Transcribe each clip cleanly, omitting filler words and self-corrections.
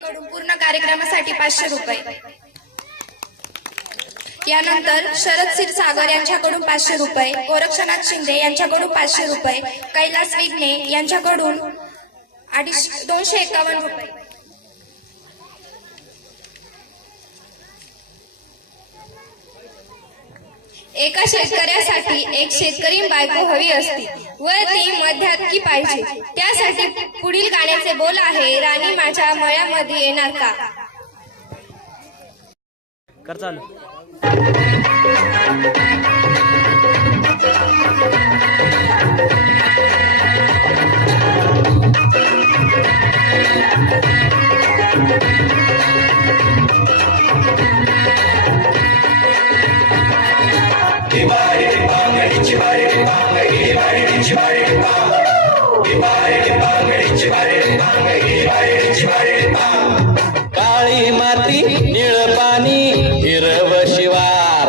कडून पूर्ण कार्यक्रमासाठी 500 रुपये. यानंतर शरद क्षीरसागर यांच्याकडून 500 रुपये, गोरक्षनाथ शिंदे यांच्याकडून 500 रुपये, कैलास विघ्ने यांच्याकडून 251 रुपये. एका शेतकऱ्यासाठी एक शेतकरी बायको हवी असती व ती मध्यातकी पाहिजे. त्यासाठी पुढील गाण्याचे बोल आहे, राणी माझ्या मळ्यामध्ये येणार का. कर चालू. काळी माती निळ पाणी हिरव शिवार,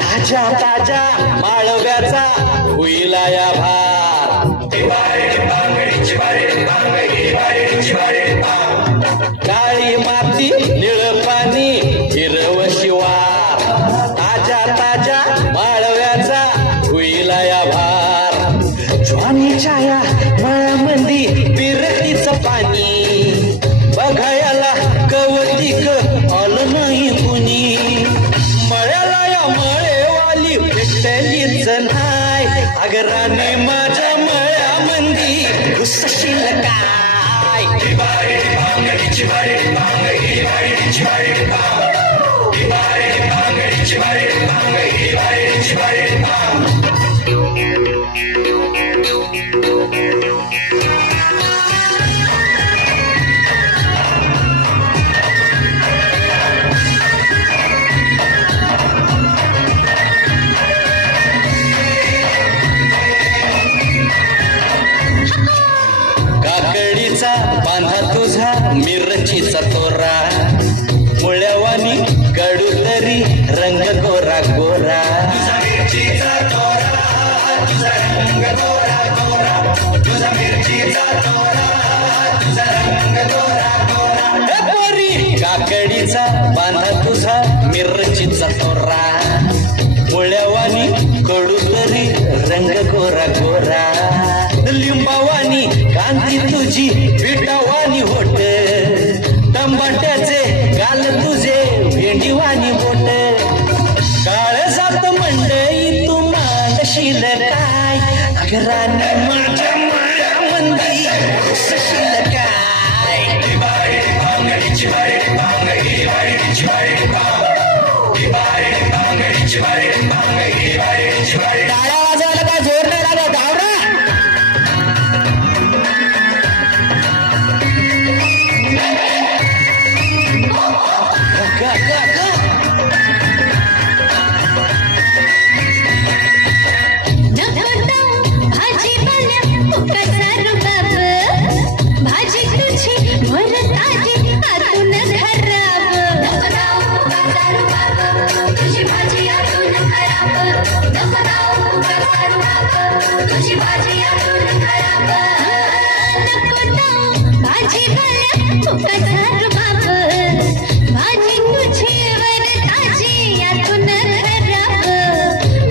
ताज्या ताज्या माळव्याचा हुईला या भार. काळी माती निळ पाणी हिरव शिवार, ताज्या ताज्या माळव्याचा हुईला या भार. ज्वानीच्या या मळ्यामंदी पिरतीचं पाणी, बघायला कवतिक आलं नाही कुणी. मळ्याला या मळेवाली भेटलीच नाय, अगराने माझ्या मळ्यामंदी घुसशील काय. काकडीचा बांधा तुझा मिरचीचा तोरा, मुळ्यावानी कडू तरी रंग गोरा गोरा. काकडीचा बांधा तुझा मिरचीचा तोरा, मुळ्यावानी कडू तरी रंग गोरा गोरा. लिंबावानी कांती तुझी पिठावानी होट, टमाट्याचे गाल तुझे भेंडीवानी बोट. काळजात मंडई तू मांडशील काय, अगराने माझ्या मळ्यामंदी घुसशील काय. टाळ्या वाजवायला काय जोर नाही लागत, आवरा. भाजी तुझी भरत आजी आतून खराब, तुझी भाजी आतून खराब, तुझी भाजी आतून खराब. भाजी भरत बाप, भाजी तुझी भरत आजी आतून खराब.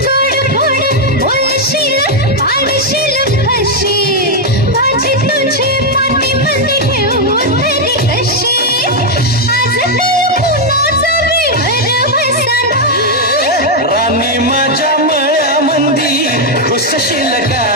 गोड गोड बोलशील पाडशील कशी, भाजी तुझी पाठीमध्ये घेऊ तरी कशी. आज ते कुणाचा भरवसा. राणी माझ्या मळ्यामंदी घुसशील काय.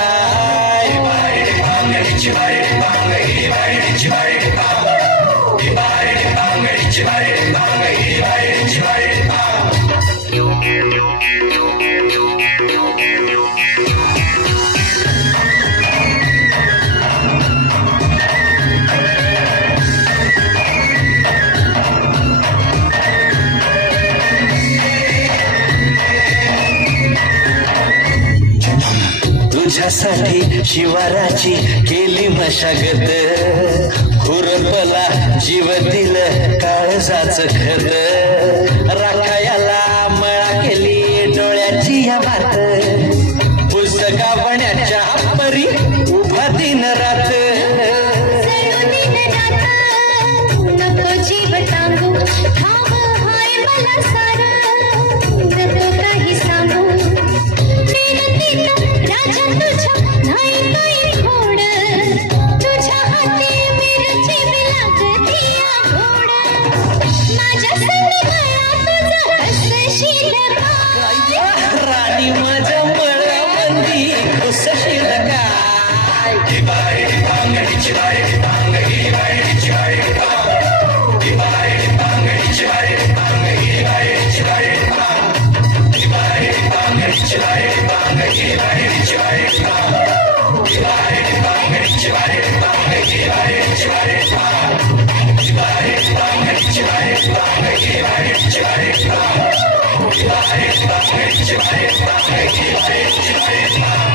तुझ्यासाठी शिवाराची केली मशागत, खुरपला जीव दिलं काळजाच खत. राखायला मळा केली डोळ्याची या बात, पुस्तका बण्याच्या परी उभा दिन रात. नको शिवाय